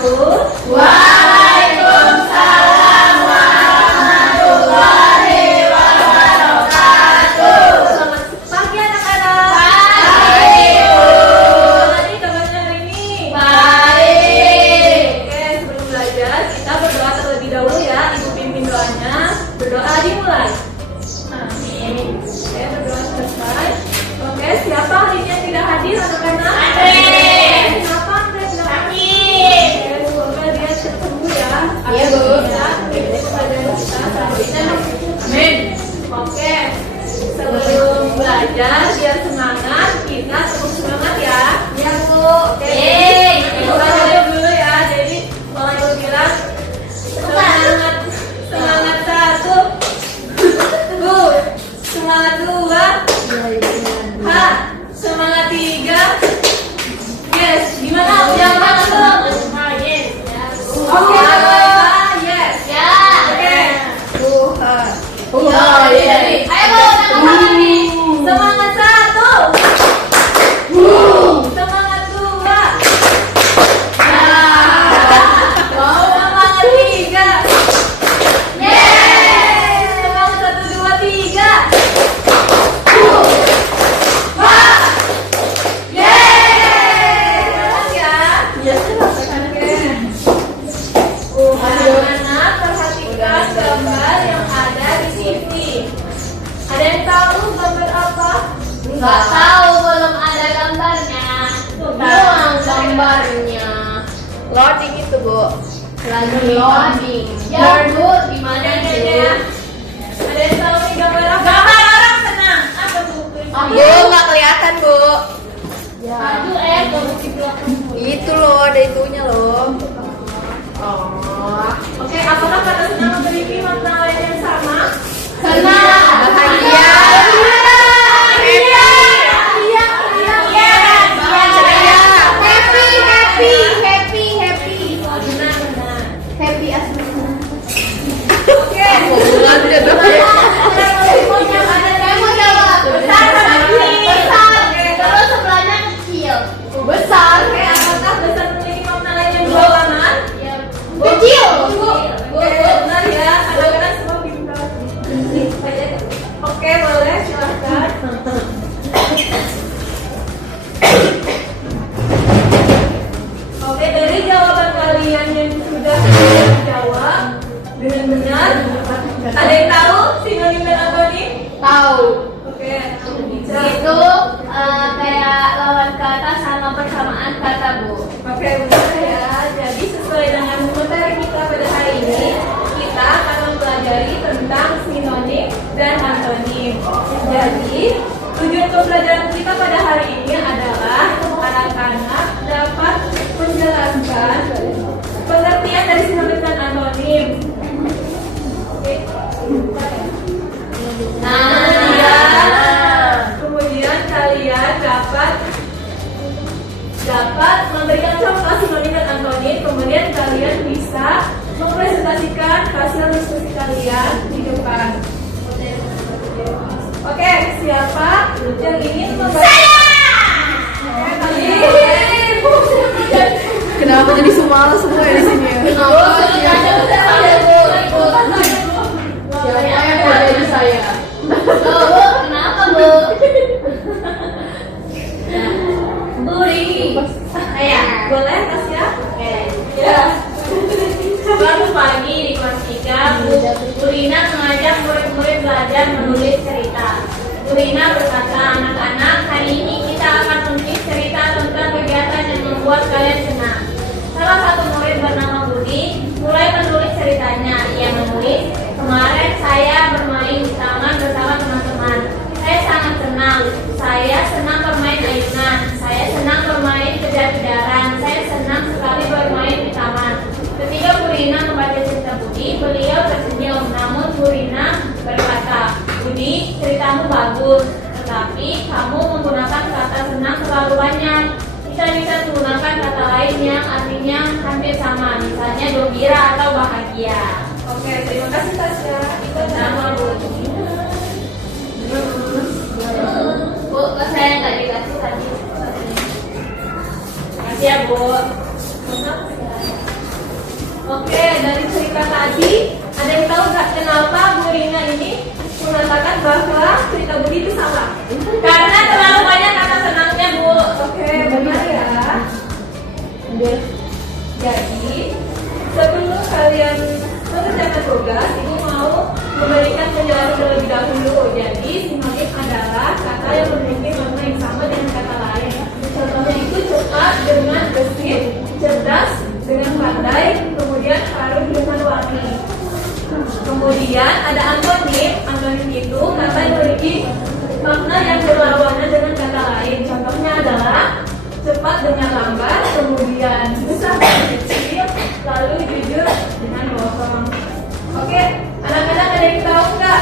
wabarakatuh. Waalaikumsalam warahmatullahi wabarakatuh. Selamat pagi anak-anak. Pagi, Bu. Gimana kabarnya hari ini? Baik. Oke, sebelum belajar kita berdoa terlebih dahulu ya. Ibu pimpin doanya. Berdoa dimulai. Amin. Oke, berdoa selesai. Oke, siapa hari ini yang tidak hadir anak-anak? Andre. Kenapa Andre tidak hadir? Sakit. Oke, semoga dia sembuh ya. Iya, Bu. Ya, mengikuti pelajaran kita selanjutnya. Amin. Oke, sebelum belajar biar semangat, kita tetap semangat ya. Iya, Bu. Oke, ibu belajar dulu ya. Jadi kalau ibu bilang semangat, semangat satu, bu, semangat dua, semangat tiga. Yes, gimana? Udah masuk? Oke, yes. Ya. Oke. Ayo, Bu, sama-sama nih. Semangat satu. Semangat dua. Semangat tiga. Semangat satu, dua, tiga. Semangat ya. Anak-anak perhatikan gambar yang ada di TV. Ada yang tahu gambar apa? Nggak tahu, belum ada gambarnya. Doang gambarnya. Loading itu, Bu. Lagi loading. Ya, Bu, di mana Ada Bu? ya? Ada yang tahu nih gambar apa? Gambar orang senang. Apa tuh? Bu, nggak kelihatan, Bu. Maju ke bukti belakang. Itu loh, ada itunya loh. Oke, apakah kata senang memiliki makna lain yang sama? Senang. Bahagia. Oke. Bukan dia dong. Besar. Oke, apakah besar memiliki makna lain yang berlawanan? Kecil. Oke, benar ya. Kadang-kadang semua pintar. Oke, boleh silahkan. Oke, dari jawaban kalian yang sudah jawab dengan benar, ada yang tahu sinonim dan antonim? Tahu. Oke, Itu kayak lawan kata sama persamaan kata, Bu. Oke, benar ya. Jadi sesuai dengan materi kita pada hari ini, kita akan mempelajari tentang sinonim dan antonim. Jadi, tujuan pembelajaran kita pada hari ini adalah anak-anak dapat menjelaskan pengertian dari sinonim dan antonim. Oke. Kemudian kalian dapat memberikan contoh sinonim dan antonim. Kemudian kalian bisa mempresentasikan hasil diskusi kalian di depan. Oke, siapa yang ingin membaca? Kenapa jadi Sumala semua ya di sini ya? Siapa yang mau jadi saya? Bu, kenapa, Bu? Bu, ini. Boleh, Tasya? Oke. Ya. Suatu pagi di kelas 3, Bu Rina mengajak murid-murid belajar menulis cerita. Bu Rina berkata, anak-anak, hari ini kita akan menulis cerita tentang kegiatan yang membuat kalian senang. Salah satu murid bernama Budi mulai menulis ceritanya. Ia menulis, kemarin saya bermain di taman bersama teman-teman. Saya sangat senang. Saya senang bermain ayunan. Saya senang bermain kejar-kejaran. Saya senang sekali bermain di taman. Ketika Bu Rina membaca cerita Budi, beliau tersenyum. Namun Bu Rina berkata, Budi, ceritamu bagus, tetapi kamu menggunakan kata senang terlalu banyak. Kita bisa menggunakan kata lain yang artinya hampir sama, misalnya gembira atau bahagia. Oke, terima kasih Tasya. Itu Nama Bu. Bu, saya nggak dikasih tadi. Makasih ya, Bu. cerita tadi, ada yang tahu nggak kenapa Bu Rina ini mengatakan bahwa cerita Budi itu salah? Karena terlalu banyak kata senangnya, Bu. Oke, benar ya. Jadi, sebelum kalian mengerjakan tugas, Ibu mau memberikan penjelasan terlebih dahulu. Jadi, sinonim adalah kata yang memiliki makna yang sama dengan kata lain. Contohnya itu cepat dengan gesit, cerdas dengan pandai, kemudian harum dengan wangi. Kemudian ada antonim. Antonim itu kata yang memiliki makna yang berlawanan dengan kata lain. Contohnya adalah cepat dengan lambat, kemudian besar dengan kecil, lalu jujur dengan bohong. Oke, anak-anak ada yang tahu nggak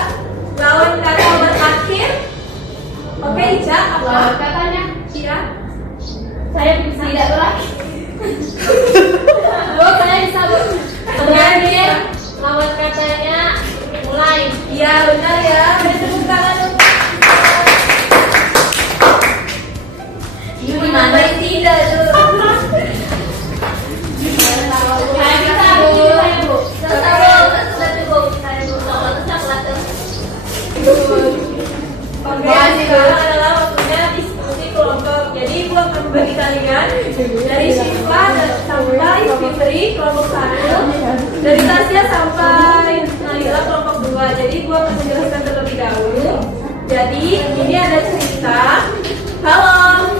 lawan kata berakhir? Oke, Ica, apa? Lawan katanya, Iya. saya tidak berakhir. Bu, saya bisa, Bu. Terakhir, lawan katanya mulai. Iya, benar ya. Ada tepuk tangan untuk Ini gimana tidak tuh? Saya bisa, Bu. Saya, Bu. Sudah cukup. Saya, Bu. Oke, sekarang adalah waktunya diskusi kelompok. Jadi Ibu akan membagi kalian dari Syifa sampai Fitri kelompok 1, dari Tasya sampai Naila kelompok 2. Jadi Ibu akan menjelaskan terlebih dahulu. Jadi ini ada cerita. Halo.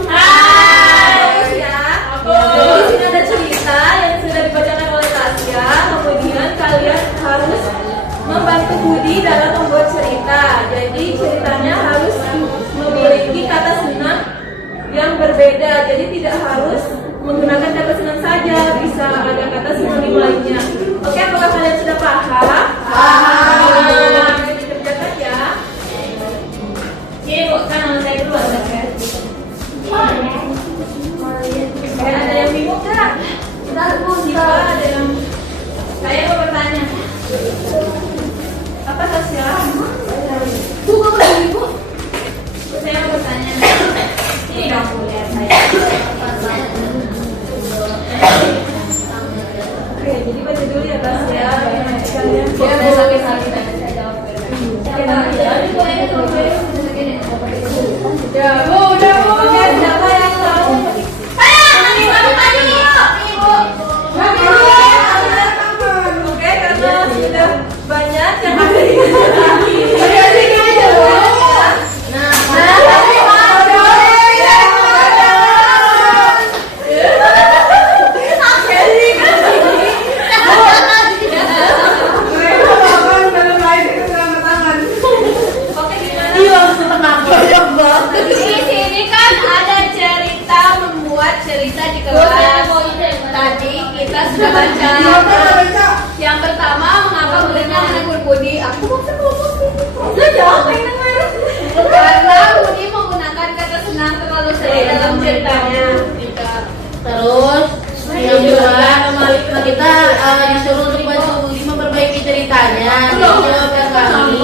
Hai. Bagus ya. Aku. Jadi di sini ada cerita yang sudah dibacakan oleh Tasya. Kemudian kalian harus membantu Budi dalam membuat cerita. Jadi ceritanya harus memiliki kata senang yang berbeda. Jadi tidak harus menggunakan kata senang saja, bisa ada kata sinonim lainnya. Oke, apakah kalian sudah paham? Paham. Dikerjakan ya. Ini, Bu, kan nama saya dulu. Ada yang bingung nggak? Siapa ada yang Saya mau bertanya. apa Tasya? Bu, saya mau bertanya. Ini kamu lihat saya. Oke, jadi baca dulu ya Tasya. Kalian Ya, saya sakit-sakit aja saya jawab. Oke, siapa yang tahu? Oke, karena sudah banyak yang ada di Oke, gimana? Di sini kan ada cerita membuat cerita di kelas. Tadi kita sudah baca. Yang pertama, mengapa muridnya menegur Budi? Aku mau ngomong karena Budi menggunakan kata senang terlalu sering dalam ceritanya. Terus yang kedua kita disuruh untuk bantu Budi memperbaiki ceritanya. Jawabkan kami.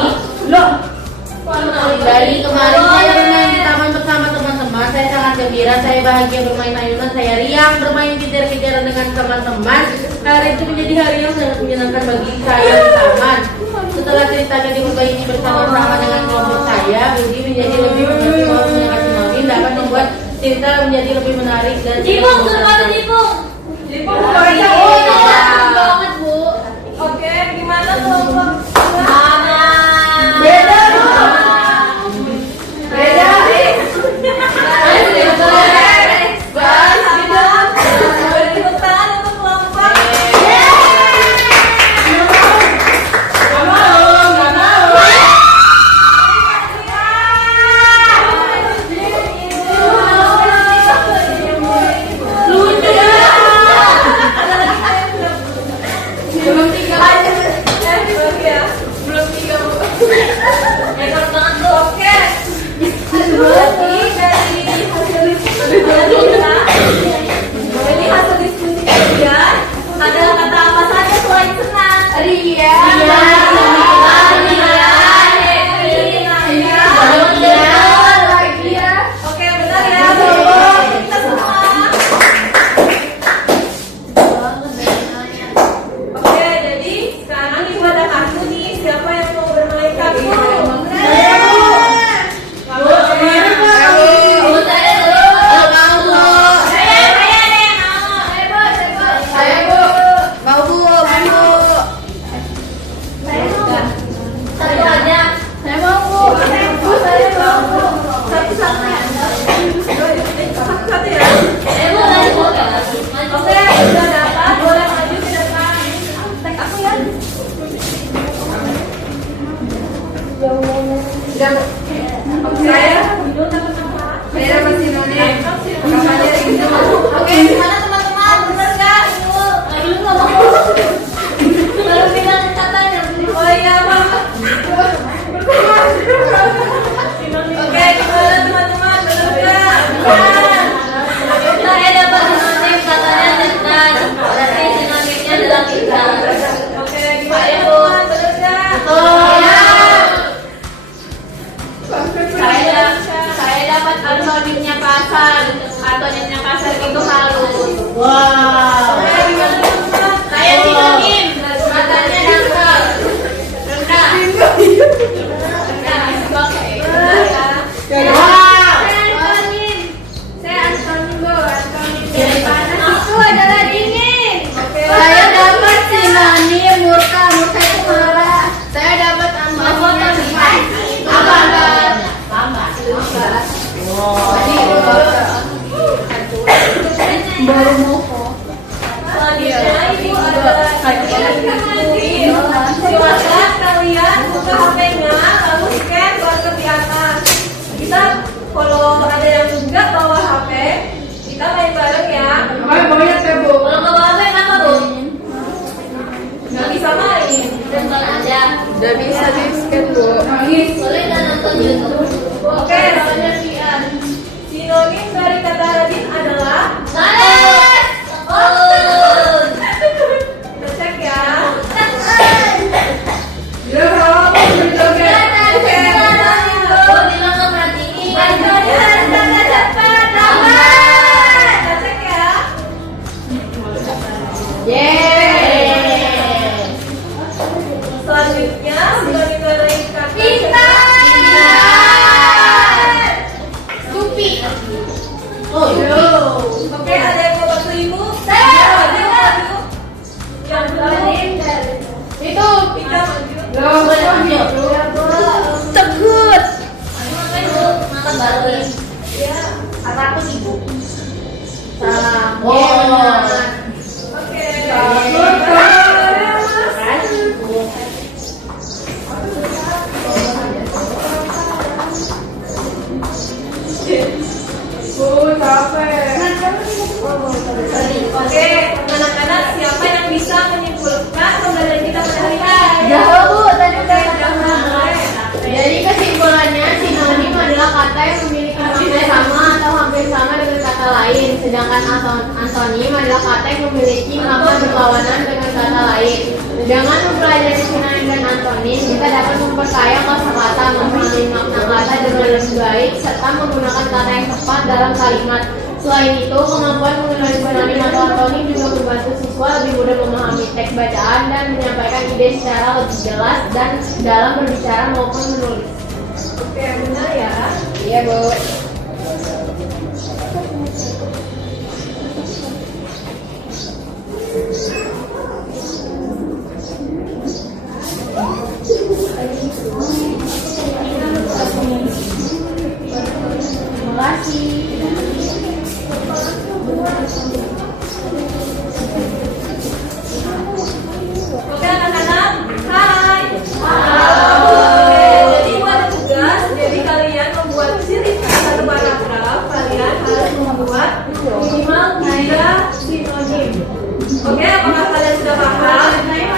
Dari kemarin saya bermain di taman bersama teman-teman. Saya sangat gembira, saya bahagia bermain ayunan, saya riang bermain kejar-kejaran dengan teman-teman. Hari itu menjadi hari yang sangat menyenangkan bagi saya di taman. Setelah ceritanya diperbaiki bersama-sama dengan kelompok saya, Budi menjadi lebih mengerti bahwa kasih Mawin dapat membuat cerita menjadi lebih menarik dan Jipung, suruh Jipung. Jipung, Banget, Bu. Oke, gimana kelompok? Beda. Tepuk tangan untuk kelompok. Ada lagi yang belum? Belum 3. sinonim. Kakaknya Rindu. Oke, gimana teman-teman? Bener nggak? Lagi lu ngomong. Baru bilang katanya. Oh iya, Mama. Oke, gimana teman-teman? Bener nggak? Saya dapat sinonim katanya dan berarti sinonimnya adalah kita. Oke, gimana teman-teman? Bener nggak? Saya dapat antonimnya kasar. Antonimnya kasar itu halus. Wow. Oke, gimana teman-teman? Saya sinonim. Matanya dangkal. Rendah. Wow. Saya antonim, Bu. Antonim panas itu adalah dingin. Saya dapat sinonim murka. Murka itu marah. Saya dapat antonim lambat. Selanjutnya ibu adalah silakan kalian buka HP-nya lalu scan barcode di atas. Kita kalau ada yang nggak bawa HP, kita main bareng ya. Kalau nggak bawa HP kenapa, Bu? Nggak bisa main. Nonton aja. Udah bisa di scan, Bu. Boleh nggak nonton YouTube? Oke, sinonim dari kata rajin adalah Malas. Oh. kita cek ya. Oh, bilang nggak perhatiin. Kita cek ya. Selanjutnya sinonim dari kata Oh, iya. Oke, ada yang mau bantu ibu? Saya maju. Yang belum Itu kita maju. tegut. Ngapain, Bu? Makan bareng. Ya. Aku ibu. Oh. Oke. Oke, anak-anak siapa yang bisa menyimpulkan pembelajaran kita pada hari ini? Jauh, Bu. Tadi Oke, udah jangan mulai. Jadi kesimpulannya sinonim adalah kata yang memiliki makna sama atau hampir sama dengan kata lain, sedangkan antonim adalah kata yang memiliki makna berlawanan dengan kata lain. Dengan mempelajari sinonim dan antonim, kita dapat memperkaya kosakata, memahami makna kata dengan lebih baik, serta menggunakan kata yang tepat dalam kalimat. Selain itu, kemampuan mengenali sinonim atau antonim juga membantu siswa lebih mudah memahami teks bacaan dan menyampaikan ide secara lebih jelas dan dalam berbicara maupun menulis. Oke, benar ya. Iya, Bu. Terima kasih. Oke, anak-anak. Hai. Oke, jadi buat tugas, jadi kalian membuat cerita satu paragraf, kalian harus membuat minimal 3 sinonim. Oke, apakah kalian sudah paham?